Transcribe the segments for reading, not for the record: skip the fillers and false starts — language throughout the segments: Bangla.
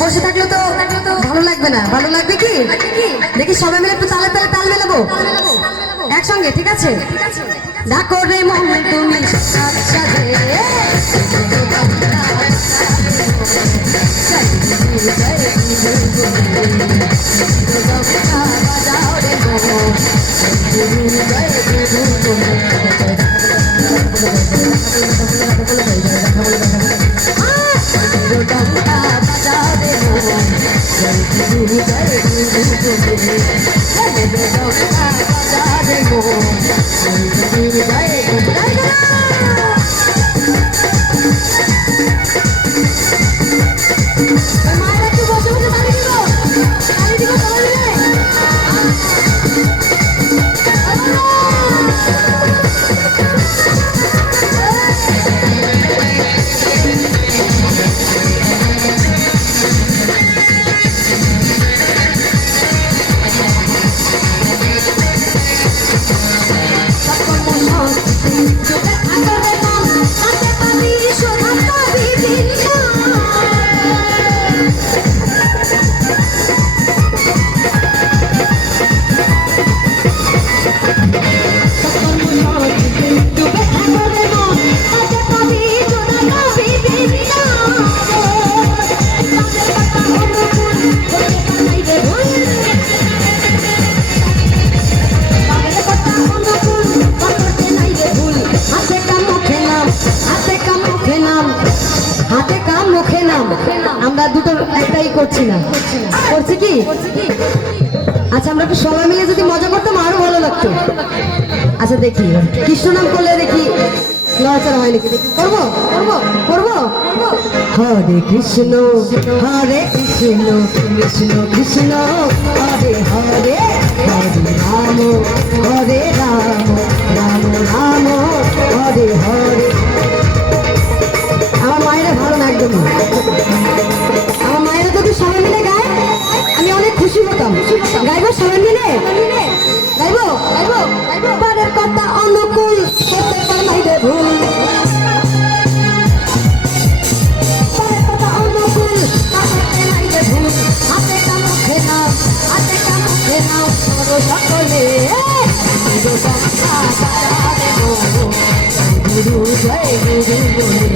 বসে থাকলে তো ভালো লাগবে না। ভালো লাগবে কি দেখি সবাই মিলে একটু তালে তালে তাল মেলাবো একসঙ্গে, ঠিক আছে? ডাকো রে মন তুমি আমরা দুটো একটাই করছি না, করছি কি? আচ্ছা আমরা একটু সবাই মিলে যদি মজা করতাম আরো ভালো লাগতো। আচ্ছা দেখি কৃষ্ণ নাম করলে দেখি লড়াচড়া হয় নাকি, দেখি করবো করবো করবো। হরে কৃষ্ণ হরে কৃষ্ণ কৃষ্ণ কৃষ্ণ হরে হরে, হরে রাম হরে রাম রাম রাম হরে হরে। আমার মায়েরা ভালো না একদম। আমার মায়েরা যদি সবাই মিলে গায় আমি অনেক খুশি হতাম। গাইবো সবাই মিলে, গাইবো গাইবো গাইবো। পারের কথা অনুকূল করতে পারলাই রে ভুল, পারের কথা অনুকূল করতে নাই রে ভুল। হাতে কামুখে নাও, হাতে কামুখে নাও করো সকলে গুরু জয় গুরু বলে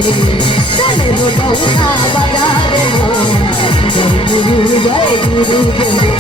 চলে ডঙ্কা বাজারে জয় গুরু জয় গুরু বলে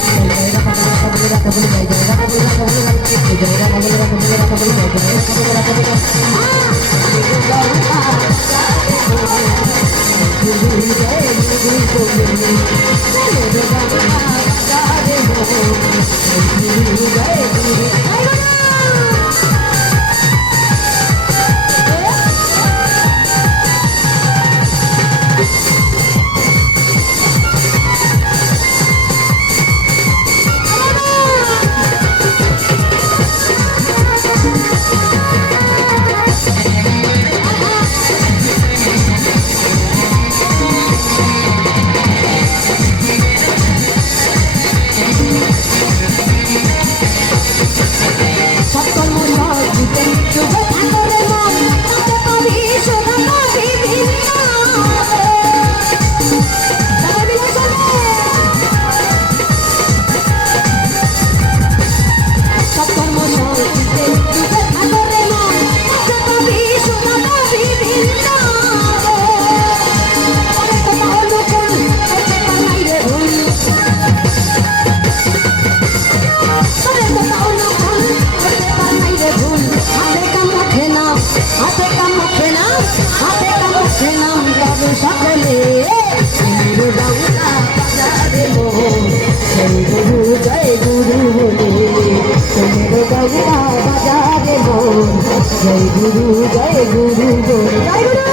জয় গুরু জয় গুরু জয় গুরু।